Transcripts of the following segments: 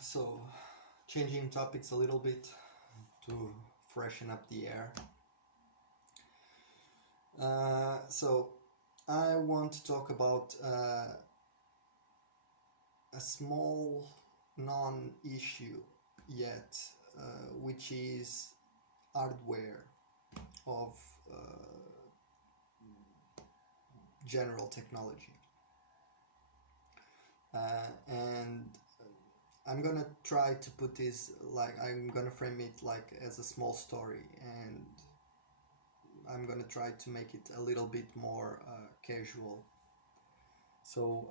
So, changing topics a little bit to freshen up the air. So, I want to talk about a small non-issue yet, which is hardware of general technology. And I'm gonna try to put this I'm gonna frame it like as a small story, and I'm gonna try to make it a little bit more casual. So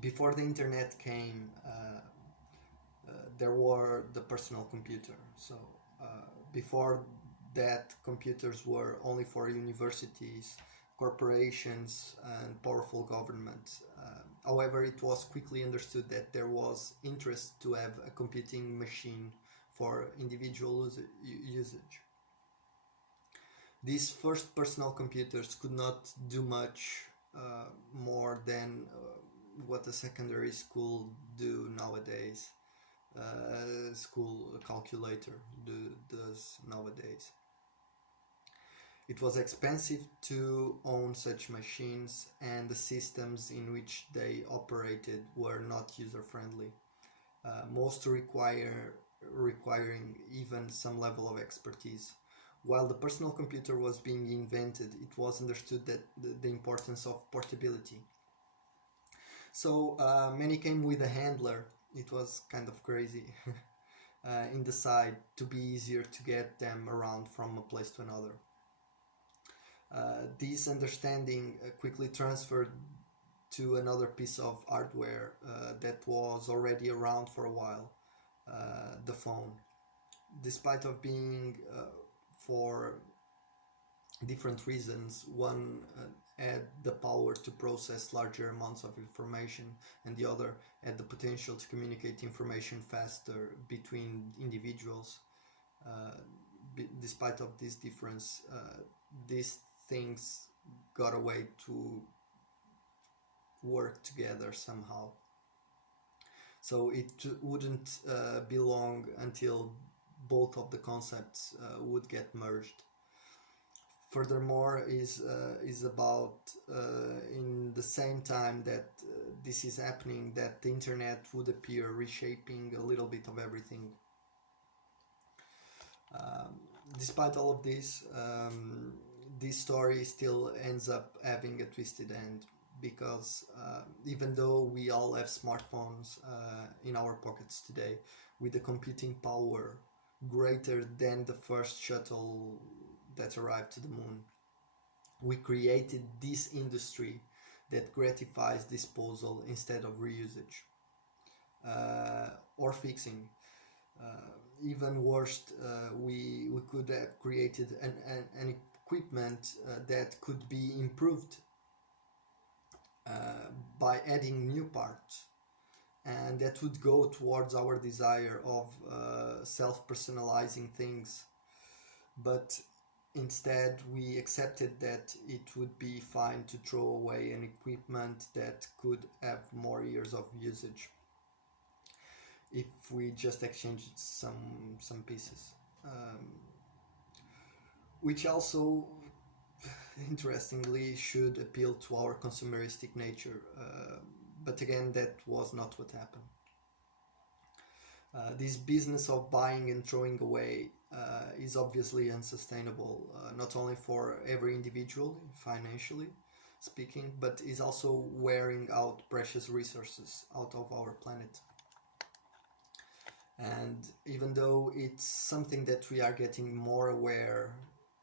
before the internet came, there were the personal computer. So before that, computers were only for universities, corporations, and powerful governments. However, it was quickly understood that there was interest to have a computing machine for individual usage. These first personal computers could not do much more than what a secondary school do nowadays. School calculator does nowadays. It was expensive to own such machines, and the systems in which they operated were not user-friendly, most requiring even some level of expertise. While the personal computer was being invented, it was understood that the importance of portability. So many came with a handler. It was kind of crazy. In the side to be easier to get them around from a place to another. This understanding quickly transferred to another piece of hardware that was already around for a while, the phone. Despite of being for different reasons, one had the power to process larger amounts of information, and the other had the potential to communicate information faster between individuals. Despite of this difference, these things got a way to work together somehow. So it wouldn't be long until both of the concepts would get merged. Furthermore, is about in the same time that this is happening, that the internet would appear, reshaping a little bit of everything. Despite all of this, this story still ends up having a twisted end, because even though we all have smartphones in our pockets today, with a computing power greater than the first shuttle that arrived to the moon, we created this industry that gratifies disposal instead of reusage or fixing. Even worse, we could have created an equipment that could be improved by adding new parts, and that would go towards our desire of self-personalizing things. But instead, we accepted that it would be fine to throw away an equipment that could have more years of usage if we just exchanged some pieces, which also interestingly should appeal to our consumeristic nature, but again, that was not what happened. This business of buying and throwing away is obviously unsustainable, not only for every individual financially speaking, but is also wearing out precious resources out of our planet. And even though it's something that we are getting more aware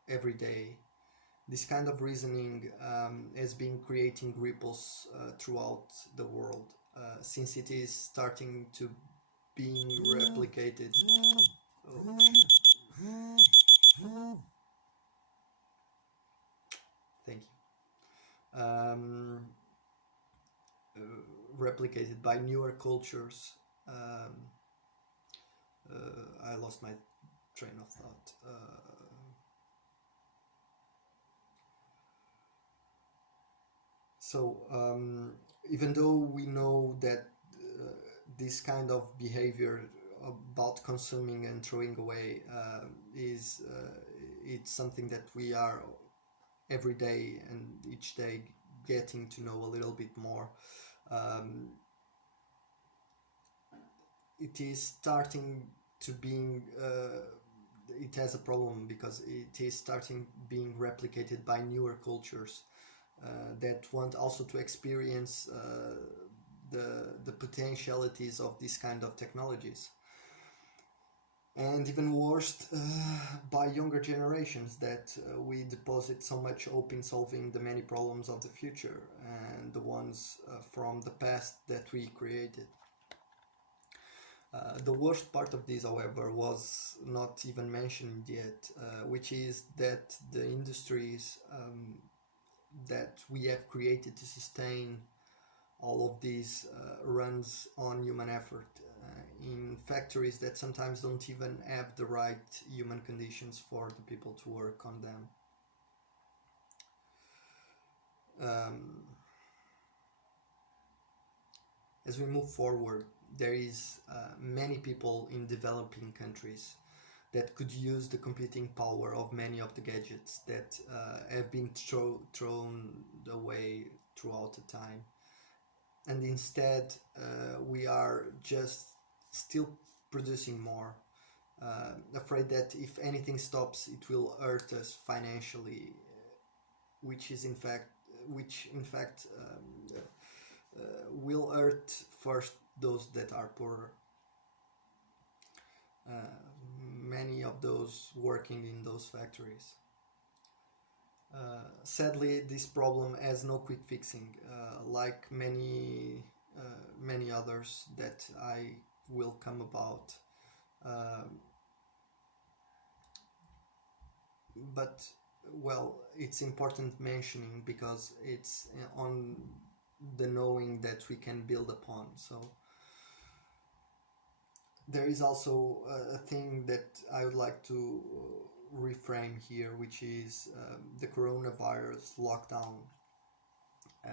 every day, this kind of reasoning has been creating ripples throughout the world, since it is starting to being replicated. Oh. Thank you. Replicated by newer cultures. I lost my train of thought. So even though we know that this kind of behavior about consuming and throwing away is it's something that we are every day and each day getting to know a little bit more. Um, it is starting to being it has a problem because it is starting being replicated by newer cultures that want also to experience the potentialities of these kind of technologies, and even worse by younger generations that we deposit so much hope in solving the many problems of the future and the ones from the past that we created. The worst part of this, however, was not even mentioned yet, which is that the industries that we have created to sustain all of these runs on human effort in factories that sometimes don't even have the right human conditions for the people to work on them. As we move forward, there is many people in developing countries that could use the computing power of many of the gadgets that have been thrown away throughout the time, and instead we are just still producing more, afraid that if anything stops it will hurt us financially, which in fact will hurt first those that are poorer, uh, many of those working in those factories. Sadly, this problem has no quick fixing, like many others that I will come about. But well, it's important mentioning because it's on the knowing that we can build upon. So there is also a thing that I would like to reframe here, which is the coronavirus lockdown uh,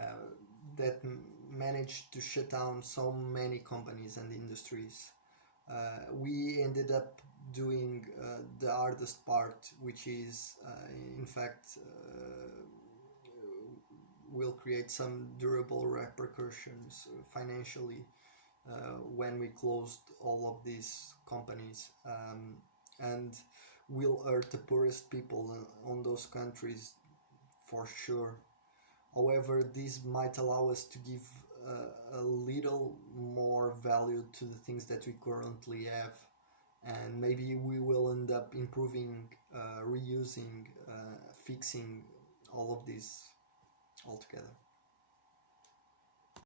that managed to shut down so many companies and industries. We ended up doing the hardest part, which is in fact will create some durable repercussions financially when we closed all of these companies, and will hurt the poorest people on those countries for sure. However, this might allow us to give a little more value to the things that we currently have, and maybe we will end up improving, reusing, fixing all of this altogether.